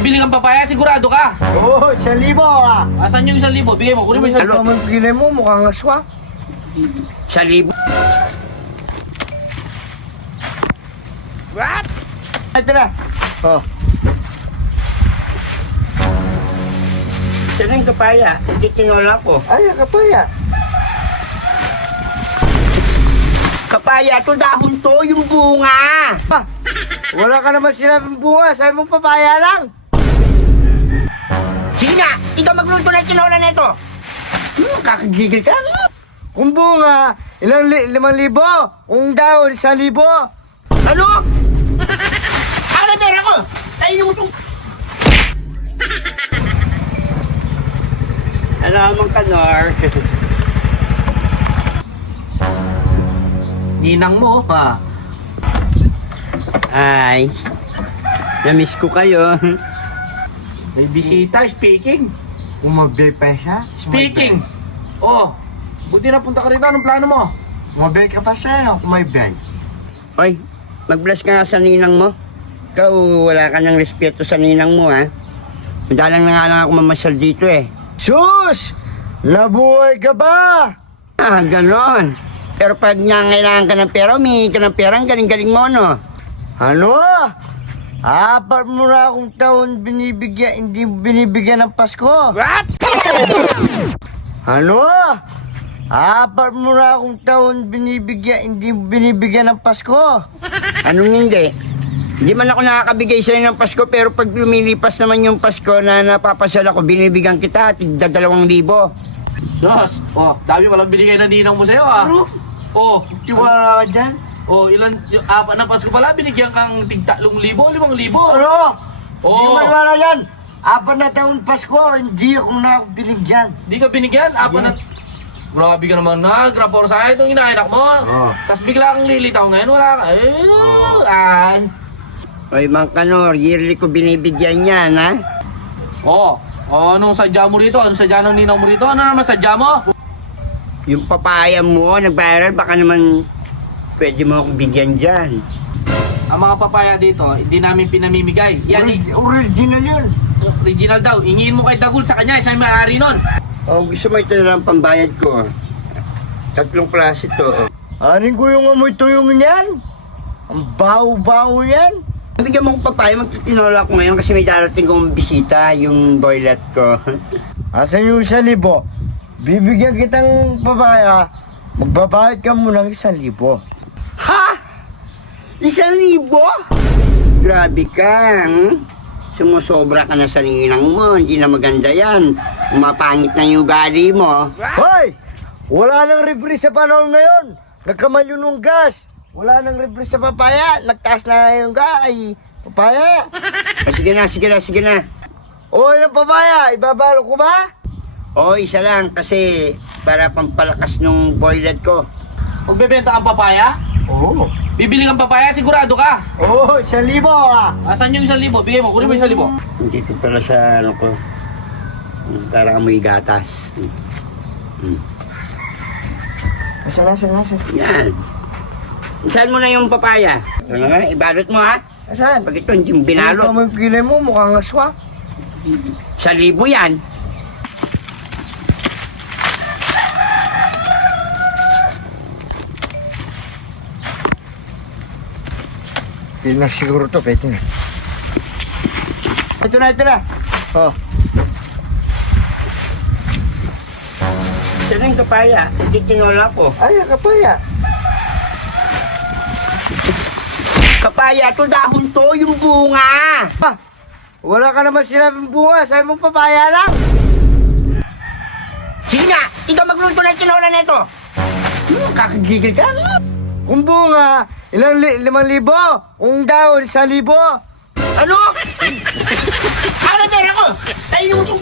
Bibili kang papaya, sigurado ka. Oo, 1,000 ah. Asan yung 1,000? Bigay mo, kunin mo yung 1,000. Ano naman pinay mo? Mukhang aswang. 1,000. What? Ito na. Oh. Saan yung kapaya? Hindi tinola ko. Ay, kapaya. Kapaya to, dahon to, yung bunga. Ah, wala ka naman sinabing bunga. Sabi mo papaya lang. Sige nga, ikaw magluto ng tinola na ito. Kakagigil ka. Kung bunga, 5,000. Kung daon, 1,000. Ano? Ano pera ko? Tayo mo itong... Alam mong kanor. Ninang mo, ha? Ay, namiss ko kayo. May bisita, speaking. Umabay pa siya? Speaking. Oh, buti na punta ka rito. Anong plano mo? Umabay ka pa siya, no? Umabay. Hoy, mag-bless ka nga sa ninang mo. Ikaw, wala ka ng respeto sa ninang mo, ha? Madalang na nga lang ako mamasyal dito, eh. Sus! Nabuhay ka ba? Ah, ganon. Pero pag nangailangan ka ng pera, humingi ka ng pera, ang galing-galing mo, no? Ano? Apat mo na akong taon binibigyan, hindi binibigyan ng Pasko. What? Ano? Apat mo na akong taon binibigyan, hindi binibigyan ng Pasko. Anong hindi? Hindi man ako nakakabigay sa'yo ng Pasko, pero pag lumilipas naman yung Pasko na napapasal ako, binibigyan kita, tigda 2,000. Sos, oh, dami walang binigay na ninang mo sa'yo, ha? Ano? Oh, Tiwala ka dyan? oh, yung apat na Pasko pala, binigyan kang tig 3,000, 5,000. Ano? Oo. Hindi maniwala yan. Apat na taon Pasko, hindi ako na binigyan. Di ka binigyan? Apat na... Grabe ka naman na, grapor sa akin itong inaanak mo. Oo. Tapos bigla kang lilitaw ngayon, wala ka. Hoy, Mang Kanor, yearly ko binibigyan yan, ha? Oh, anong sadya mo rito? Anong sadya ng ninang mo rito? Ano naman sadya mo? Yung papaya mo, nag-viral, baka naman pwede mo akong bigyan dyan. Ang mga papaya dito, hindi namin pinamimigay. Yan, Original yun. original daw. Ingin mo kay Dagul sa kanya, isa yung may-ari nun. Oh, gusto mo ito na lang pambayad ko. 3 klase to. Anin ko yung amoy tuyong yan. Ang baho-baho yan. Bigyan mo akong papaya, magtitinola ko ngayon kasi may darating kong bisita, yung boylet ko. Asan yung 1,000? Bibigyan kitang papaya, magbabayad ka muna ng 1,000. Ha? 1,000? Grabe ka, Sumusobra ka na sa ninang mo, hindi na maganda yan. Umapangit na yung ugali mo. Hoy! Wala nang refri sa panahon ngayon. Nagkamalyo nung gas. Wala nang refri sa papaya. Nagtaas na yung papaya. Ah, sige na. O, yung papaya, ibabalo ko ba? Oo, isa lang kasi para pampalakas nung boylet ko. Magbebenta kang papaya? Oo. Bibili kang papaya, sigurado ka. Oo, 1,000 ah. Asan yung 1,000? Bigay mo, kunin mo yung 1,000. Hindi ko pala sa ano ko. Para amoy gatas. Asan? Yan. Saan mo na yung papaya? Ano nga, ibalot mo ha? Asan? Pag ito hindi mo Ano binalot. mo yung kilay mo? Mukhang aswang. 1,000 yan. Pili na siguro to, pwede na. Ito na. Oh. Saan yung kapaya? Hindi tinola ko. Ay, kapaya. Kapaya to, dahon to, yung bunga. Ah, wala ka naman sinabing bunga. Sabi mo papaya lang. Sige nga, ikaw magluto ng tinola na ito. Kakagigil ka. Kung bunga, 5,000. Kung daon, 1,000. Ano? Ano pera ko? Tayo mo.